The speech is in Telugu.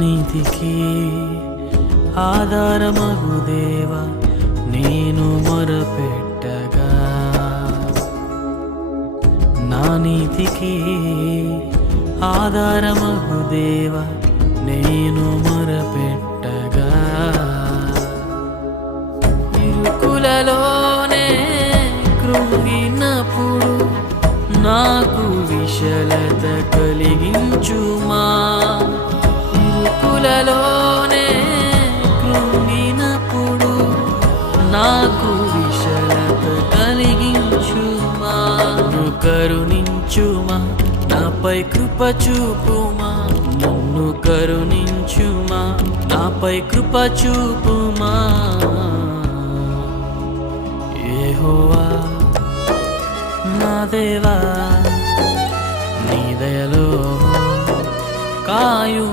నీతికి ఆధారమగు దేవా నేను మొరపెట్టగా, నా నీతికి ఆధారమగు దేవా నేను మొరపెట్టగా, ఇరుకులలోనే కృంగినప్పుడు నాకు విశలత కలిగించుమా. ఇరుకులలోనే కృంగినప్పుడు నాకు విశలత కలిగించుమా. నన్ను కరుణించుమా, నాపై కృప చూపుమా. నన్ను కరుణించుమా, నాపై కృప చూపుమా. యెహోవా నా దేవా, నీ దయలో కాయు